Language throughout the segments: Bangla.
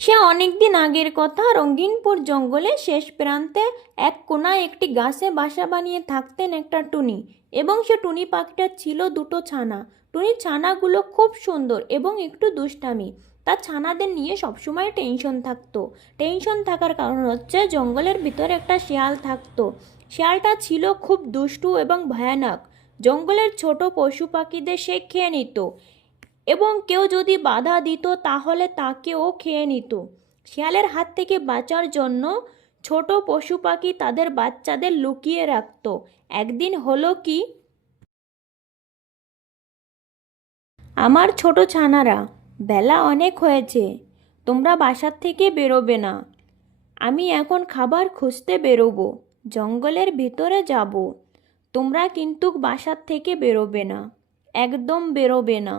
সে অনেকদিন আগের কথা, রঙ্গিনপুর জঙ্গলে শেষ প্রান্তে এক কোনায় একটি গাছে বাসা বানিয়ে থাকতেন একটা টুনি এবং সে টুনি পাখিটা ছিল দুটো ছানা। টুনির ছানাগুলো খুব সুন্দর এবং একটু দুষ্টামি। তার ছানাদের নিয়ে সবসময় টেনশন থাকতো। টেনশন থাকার কারণ হচ্ছে জঙ্গলের ভিতরে একটা শিয়াল থাকতো। শিয়ালটা ছিল খুব দুষ্টু এবং ভয়ানক। জঙ্গলের ছোট পশু পাখিদের সে খেয়ে নিত। এবং কেউ যদি বাধা দিত, তাহলে তাকেও খেয়ে নিত। শিয়ালের হাত থেকে বাঁচার জন্য ছোট পশু পাখি তাদের বাচ্চাদের লুকিয়ে রাখতো। একদিন হলো কি? আমার ছোট ছানারা, বেলা অনেক হয়েছে, তোমরা বাসার থেকে বেরোবে না। আমি এখন খাবার খুঁজতে বেরোবো, জঙ্গলের ভিতরে যাব। তোমরা কিন্তু বাসার থেকে বেরোবে না, একদম বেরোবে না।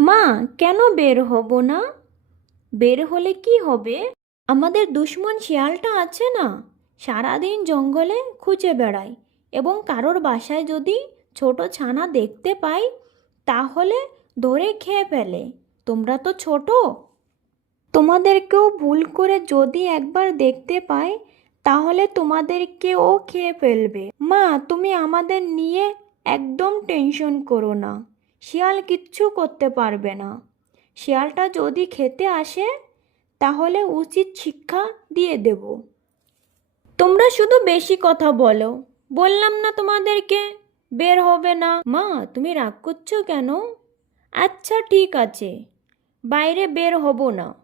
মা, কেন বের হব না? বের হলে কি হবে? আমাদের দুশ্মন শিয়ালটা আছে না? সারাদিন জঙ্গলে খুঁজে বেড়ায় এবং কারোর বাসায় যদি ছোট ছানা দেখতে পাই, তাহলে ধরে খেয়ে ফেলে। তোমরা তো ছোট। তোমাদেরকেও ভুল করে যদি একবার দেখতে পাই, তাহলে তোমাদেরকেও খেয়ে ফেলবে। মা, তুমি আমাদের নিয়ে একদম টেনশন করো না। শিয়াল কিচ্ছু করতে পারবে না। শিয়ালটা যদি খেতে আসে তাহলে উচিত শিক্ষা দিয়ে দেব। তোমরা শুধু বেশি কথা বলো। বললাম না তোমাদেরকে বের হবে না। মা তুমি রাগ করছ কেন? আচ্ছা ঠিক আছে। বাইরে বের হব না।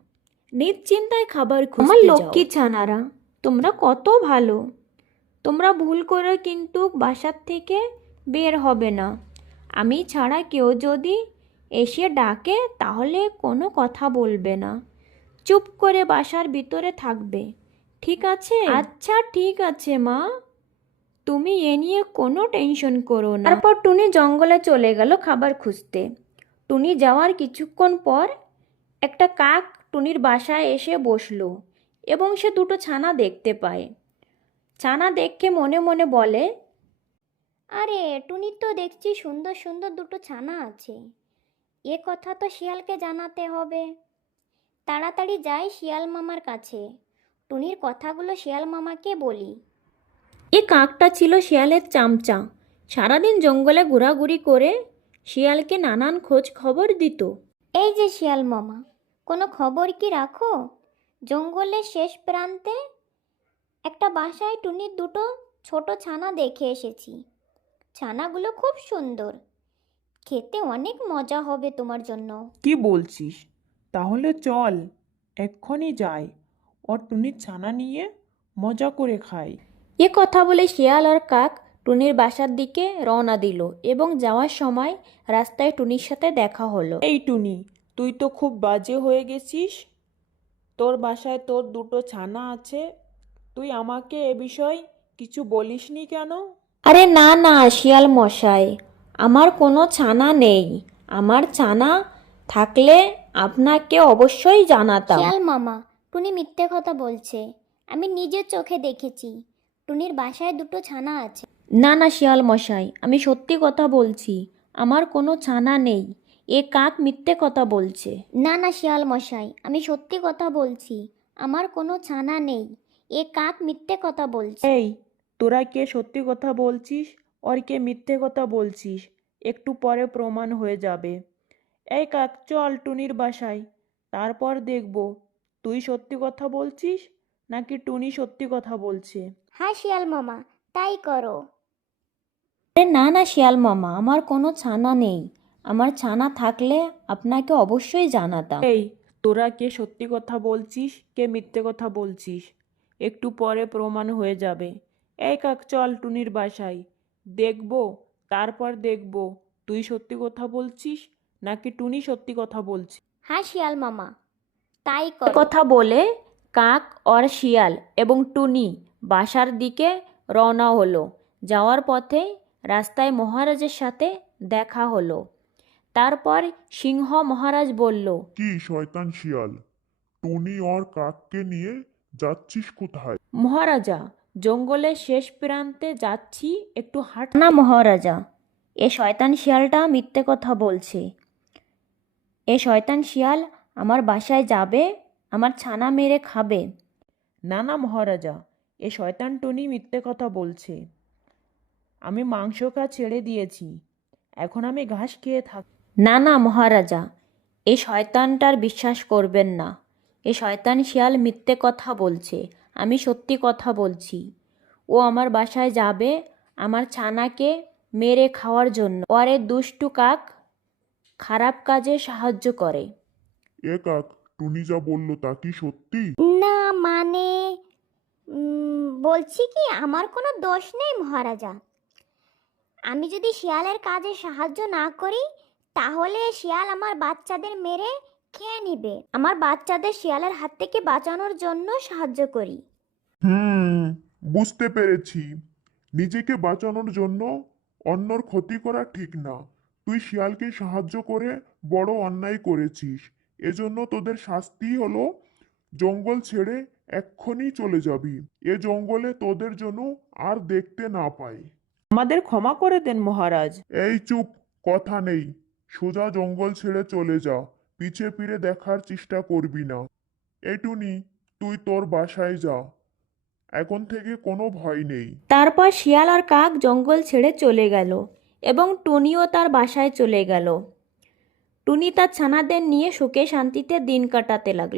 নিশ্চিন্তায় খাবার আমার লক্ষ্মী ছানারা তোমরা কত ভালো। তোমরা ভুল করে কিন্তু বাসার থেকে বের হবে না। আমি ছাড়া কেউ যদি এসে ডাকে তাহলে কোনো কথা বলবে না। চুপ করে বাসার ভিতরে থাকবে। ঠিক আছে? আচ্ছা ঠিক আছে মা। তুমি এ নিয়ে কোনো টেনশন করো না। তারপর টুনি জঙ্গলে চলে গেল খাবার খুঁজতে। টুনি যাওয়ার কিছুক্ষণ পর একটা কাক টুনির বাসায় এসে বসল এবং সে দুটো ছানা দেখতে পায়। ছানা দেখে মনে মনে বলে আরে টুনির তো দেখছি সুন্দর সুন্দর দুটো ছানা আছে। এ কথা তো শিয়ালকে জানাতে হবে। তাড়াতাড়ি যাই শিয়াল মামার কাছে। টুনির কথাগুলো শিয়াল মামাকে বলি। এ কাকটা ছিল শিয়ালের চামচা। সারাদিন জঙ্গলে ঘোরাঘুরি করে শিয়ালকে নানান খোঁজ খবর দিত। এই যে শিয়াল মামা কোনো খবর কি রাখো? জঙ্গলের শেষ প্রান্তে একটা বাসায় টুনির দুটো ছোট ছানা দেখে এসেছি। ছানাগুলো খুব সুন্দর। খেতে অনেক মজা হবে তোমার জন্য। কি বলছিস? তাহলে চল এক্ষুনি যাই। ওর টুনির ছানা নিয়ে মজা করে খাই। এ কথা বলে শিয়াল আর কাক টুনির বাসার দিকে রওনা দিল এবং যাওয়ার সময় রাস্তায় টুনির সাথে দেখা হলো। এই টুনি তুই তো খুব বাজে হয়ে গেছিস। তোর বাসায় তোর দুটো ছানা আছে। তুই আমাকে এ বিষয়ে কিছু বলিসনি কেন? আরে না না শিয়াল মশাই আমার কোনো ছানা নেই। আমার ছানা থাকলে আপনাকে অবশ্যই জানাতাম। শিয়াল মামা টুনি মিথ্যে কথা বলছে। আমি নিজের চোখে দেখেছি। টুনির বাসায় দুটো ছানা আছে। না না শিয়াল মশাই আমি সত্যি কথা বলছি আমার কোনো ছানা নেই। এ কাক মিথ্যে কথা বলছে। না না শিয়াল মশাই আমি সত্যি কথা বলছি আমার কোনো ছানা নেই। এ কাক মিথ্যে কথা বলছে। এই তোরা কে সত্যি কথা বলছিস আর কে মিথ্যে কথা বলছিস? একটু পরে প্রমাণ হয়ে যাবে। এই কাক চল টুনির বাসায়। তারপর দেখব তুই সত্যি কথা বলছিস নাকি টুনি সত্যি কথা বলছে? হ্যাঁ শিয়াল মামা তাই করো। আরে না না শিয়াল মামা আমার কোনো ছানা নেই। আমার ছানা থাকলে আপনাকে অবশ্যই জানাতাম। এই তোরা কে সত্যি কথা বলছিস কে মিথ্যে কথা বলছিস? একটু পরে প্রমাণ হয়ে যাবে। এই কাক চল টুনির বাসায়। দেখব তারপর দেখব তুই সত্যি কথা বলছিস নাকি টুনি সত্যি কথা বলছিস হ্যাঁ শিয়াল মামা। তাই কথা বলে কাক আর শিয়াল এবং টুনি বাসার দিকে রওনা হলো। যাওয়ার পথে রাস্তায় মহারাজের সাথে দেখা হলো। তারপর সিংহ মহারাজ বলল কি শয়তান শিয়াল? টুনি আর কাককে নিয়ে যাচ্ছিস কোথায়? মহারাজা জঙ্গলের শেষ প্রান্তে যাচ্ছি একটু হাট না মহারাজা এ শয়তান শিয়ালটা মিথ্যে কথা বলছে। এ শয়তান শিয়াল আমার বাসায় যাবে আমার ছানা মেরে খাবে। না না মহারাজা এ শয়তান টুনি মিথ্যে কথা বলছে। আমি মাংস খাওয়া ছেড়ে দিয়েছি এখন আমি ঘাস খেয়ে থাক না না মহারাজা এই শয়তানটার বিশ্বাস করবেন না। এ শয়তান শিয়াল মিথ্যে কথা বলছে আমি সত্যি কথা বলছি। ও আমার বাসায় যাবে আমার ছানাকে মেরে খাওয়ার জন্য। ওর এই দুষ্টু কাক খারাপ কাজে সাহায্য করে। এ কাক টুনি যা বলল তা কি সত্যি? না মানে বলছি কি আমার কোনো দোষ নেই মহারাজা। আমি যদি শিয়ালের কাজে সাহায্য না করি তাহলে শিয়াল আমার বাচ্চাদের মেরে খেয়ে নিবে। আমার বাচ্চাদের শিয়ালের হাত থেকে বাঁচানোর জন্য সাহায্য করি। হুম বুঝতে পেরেছি। নিজেকে বাঁচানোর জন্য অন্যর ক্ষতি করা ঠিক না। তুই শিয়ালকে সাহায্য করে বড় অন্যায় করেছিস। এজন্য তোদের শাস্তি হলো জঙ্গল ছেড়ে এক্ষুনি চলে যাবি। এ জঙ্গলে তোদের জন্য আর দেখতে না পাই। আমাদের ক্ষমা করে দেন মহারাজ। এই চুপ কথা নেই। সোজা জঙ্গল ছেড়ে চলে যা। পিছে ফিরে দেখার চেষ্টা করবি না। এটুনি, তুই তোর বাসায় যা। এখন থেকে কোনো ভয় নেই। তারপর শিয়াল আর কাক জঙ্গল ছেড়ে চলে গেল এবং টুনিও তার বাসায় চলে গেল। টুনি তার ছানাদের নিয়ে সুখে শান্তিতে দিন কাটাতে লাগল।